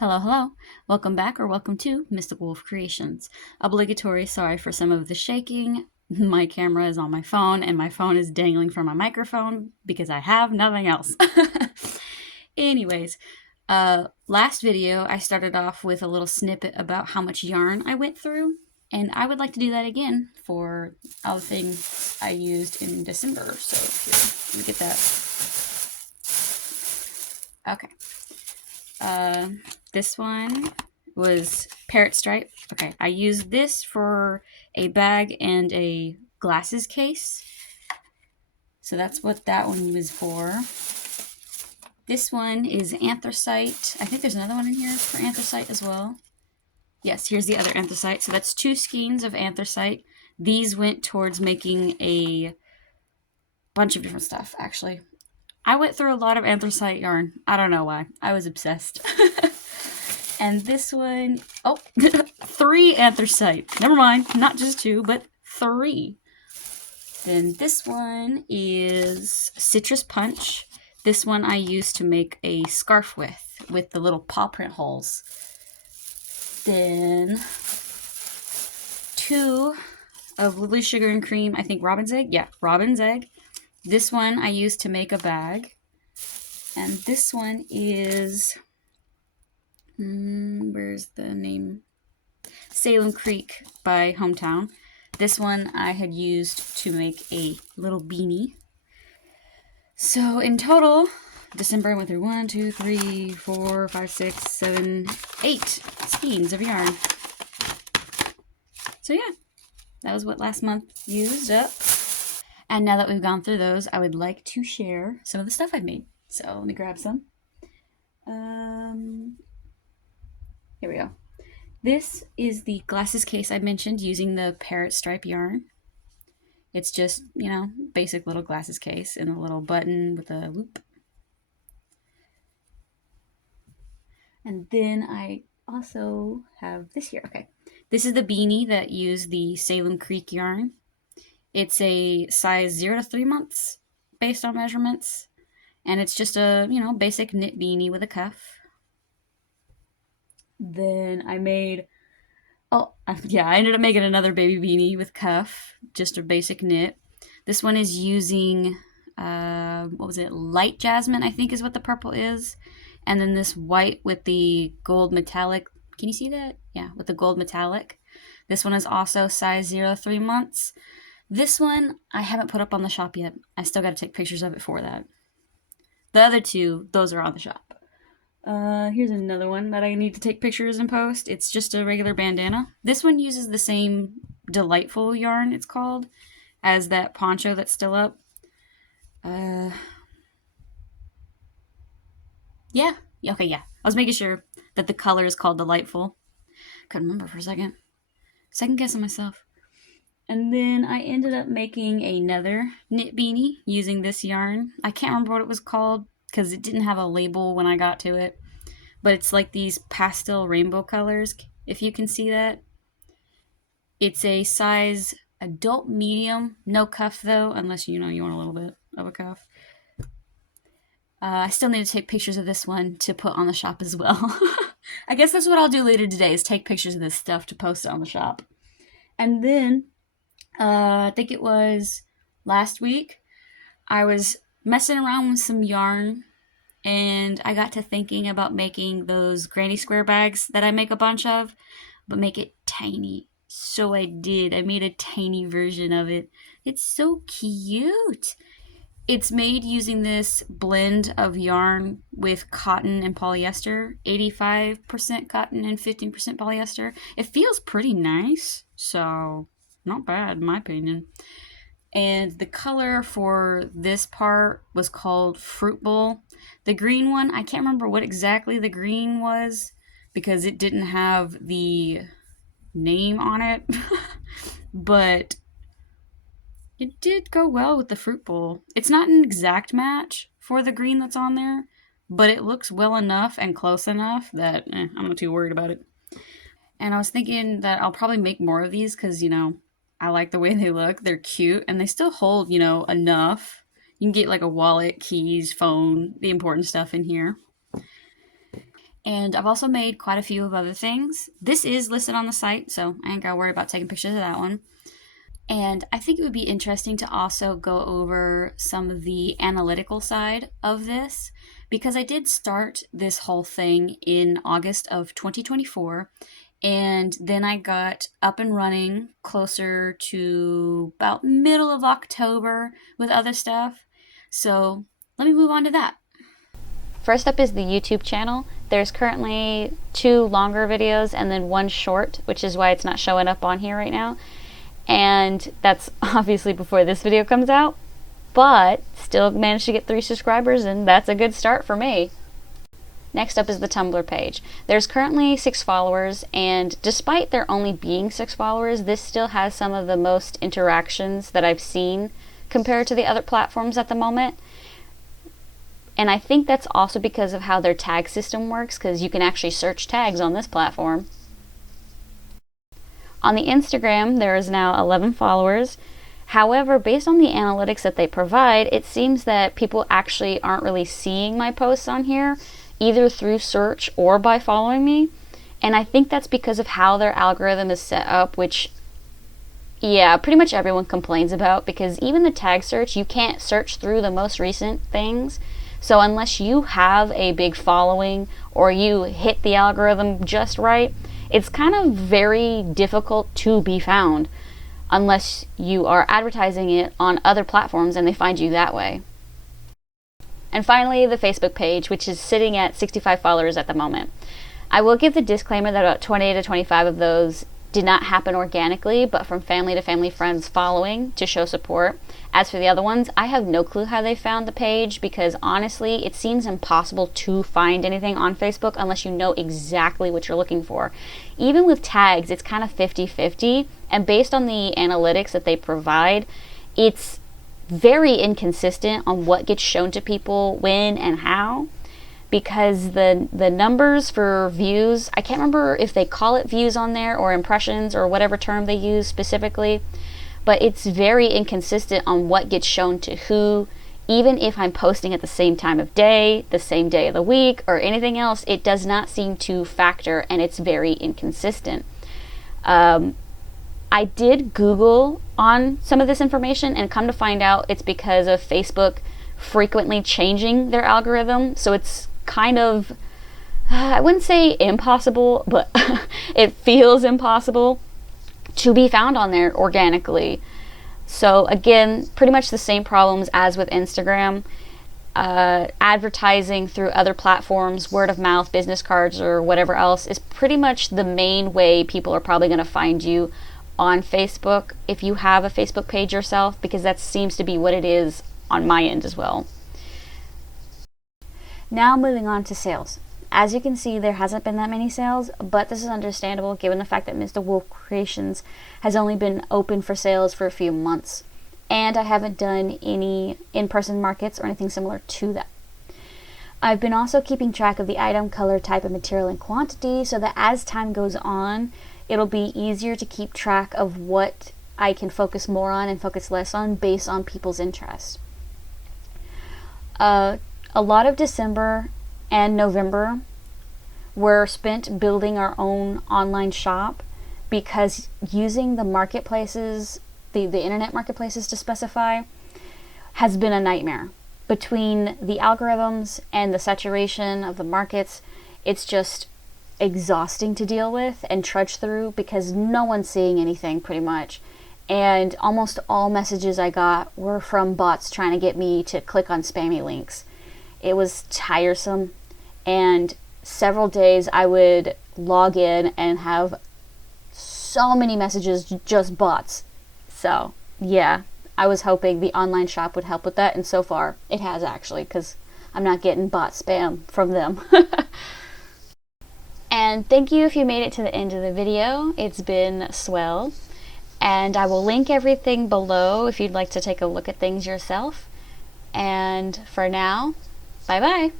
Hello, hello. Welcome back or welcome to Mystical Wolf Creations. Obligatory sorry for some of the shaking. My camera is on my phone and my phone is dangling from my microphone because I have nothing else. Anyways, last video I started off with a little snippet about how much yarn I went through, and I would like to do that again for all the things I used in December. So here, let me get that. Okay. This one was parrot stripe. Okay, I used this for a bag and a glasses case. So that's what that one was for. This one is anthracite. I think there's another one in here for anthracite as well. Yes, here's the other anthracite. So that's 2 skeins of anthracite. These went towards making a bunch of different stuff, actually. I went through a lot of anthracite yarn. I don't know why. I was obsessed. And this one, oh, 3 anthracite. Never mind, not just 2, but 3. Then this one is citrus punch. This one I used to make a scarf with the little paw print holes. Then 2 of Lovely Sugar and Cream, I think robin's egg. Yeah, robin's egg. This one I used to make a bag. And this one is, where's the name? Salem Creek by Hometown. This one I had used to make a little beanie. So in total, December I went through 1, 2, 3, 4, 5, 6, 7, 8 skeins of yarn. So yeah, that was what last month used up. And now that we've gone through those, I would like to share some of the stuff I've made. So let me grab some. Here we go. This is the glasses case I mentioned using the parrot stripe yarn. It's just, you know, basic little glasses case and a little button with a loop. And then I also have this here. Okay. This is the beanie that used the Salem Creek yarn. It's a size 0 to 3 months based on measurements. And it's just a, you know, basic knit beanie with a cuff. Then I made, I ended up making another baby beanie with cuff, just a basic knit. This one is using, what was it, light jasmine, I think is what the purple is. And then this white with the gold metallic. Can you see that? Yeah, with the gold metallic. This one is also size 0 to 3 months. This one I haven't put up on the shop yet. I still got to take pictures of it for that. The other 2, those are on the shop. Here's another one that I need to take pictures and post. It's just a regular bandana. This one uses the same Delightful yarn, it's called, as that poncho that's still up. Yeah. Okay, yeah. I was making sure that the color is called Delightful. Couldn't remember for a second. Second guessing myself. And then I ended up making another knit beanie using this yarn. I can't remember what it was called because it didn't have a label when I got to it. But it's like these pastel rainbow colors, if you can see that. It's a size adult medium, no cuff though, unless you know you want a little bit of a cuff. I still need to take pictures of this one to put on the shop as well. I guess that's what I'll do later today is take pictures of this stuff to post it on the shop. And then, I think it was last week, I was messing around with some yarn and I got to thinking about making those granny square bags that I make a bunch of, but make it tiny. So I did. I made a tiny version of it. It's so cute. It's made using this blend of yarn with cotton and polyester, 85% cotton and 15% polyester. It feels pretty nice, so not bad in my opinion. And the color for this part was called Fruit Bowl. The green one, I can't remember what exactly the green was because it didn't have the name on it, but it did go well with the Fruit Bowl. It's not an exact match for the green that's on there, but it looks well enough and close enough that I'm not too worried about it. And I was thinking that I'll probably make more of these because, you know, I like the way they look. They're cute and they still hold, you know, enough. You can get like a wallet, keys, phone, the important stuff in here. And I've also made quite a few of other things. This is listed on the site, so I ain't gotta worry about taking pictures of that one. And I think it would be interesting to also go over some of the analytical side of this, because I did start this whole thing in August of 2024, and then I got up and running closer to about middle of October with other stuff. So let me move on to that. First up is the YouTube channel. There's currently 2 longer videos and then 1 short, which is why it's not showing up on here right now. And that's obviously before this video comes out, but still managed to get 3 subscribers, and that's a good start for me. Next up is the Tumblr page. There's currently 6 followers, and despite there only being 6 followers, this still has some of the most interactions that I've seen compared to the other platforms at the moment. And I think that's also because of how their tag system works, because you can actually search tags on this platform. On the Instagram, there is now 11 followers. However, based on the analytics that they provide, it seems that people actually aren't really seeing my posts on here, either through search or by following me. And I think that's because of how their algorithm is set up, which, yeah, pretty much everyone complains about, because even the tag search, you can't search through the most recent things. So unless you have a big following or you hit the algorithm just right, it's kind of very difficult to be found unless you are advertising it on other platforms and they find you that way. And finally, the Facebook page, which is sitting at 65 followers at the moment. I will give the disclaimer that about 20 to 25 of those did not happen organically, but from family to family friends following to show support. As for the other ones, I have no clue how they found the page, because honestly, it seems impossible to find anything on Facebook unless you know exactly what you're looking for. Even with tags, it's kind of 50-50, and based on the analytics that they provide, it's very inconsistent on what gets shown to people when and how. Because the numbers for views, I can't remember if they call it views on there or impressions or whatever term they use specifically, but it's very inconsistent on what gets shown to who. Even if I'm posting at the same time of day, the same day of the week, or anything else, it does not seem to factor, and it's very inconsistent. I did Google on some of this information, and come to find out it's because of Facebook frequently changing their algorithm, so it's kind of, I wouldn't say impossible, but it feels impossible to be found on there organically. So again, pretty much the same problems as with Instagram. Advertising through other platforms, word of mouth, business cards, or whatever else is pretty much the main way people are probably going to find you on Facebook if you have a Facebook page yourself, because that seems to be what it is on my end as well. Now moving on to sales. As you can see, there hasn't been that many sales, but this is understandable given the fact that Mr. Wolf Creations has only been open for sales for a few months, and I haven't done any in-person markets or anything similar to that. I've been also keeping track of the item, color, type of material, and quantity, so that as time goes on, it'll be easier to keep track of what I can focus more on and focus less on based on people's interest. A lot of December and November were spent building our own online shop, because using the marketplaces, the internet marketplaces to specify, has been a nightmare. Between the algorithms and the saturation of the markets, it's just exhausting to deal with and trudge through, because no one's seeing anything pretty much. And almost all messages I got were from bots trying to get me to click on spammy links. It was tiresome, and several days I would log in and have so many messages, just bots. So yeah, I was hoping the online shop would help with that, and so far it has actually, because I'm not getting bot spam from them. And thank you if you made it to the end of the video. It's been swell. And I will link everything below if you'd like to take a look at things yourself. And for now, bye bye.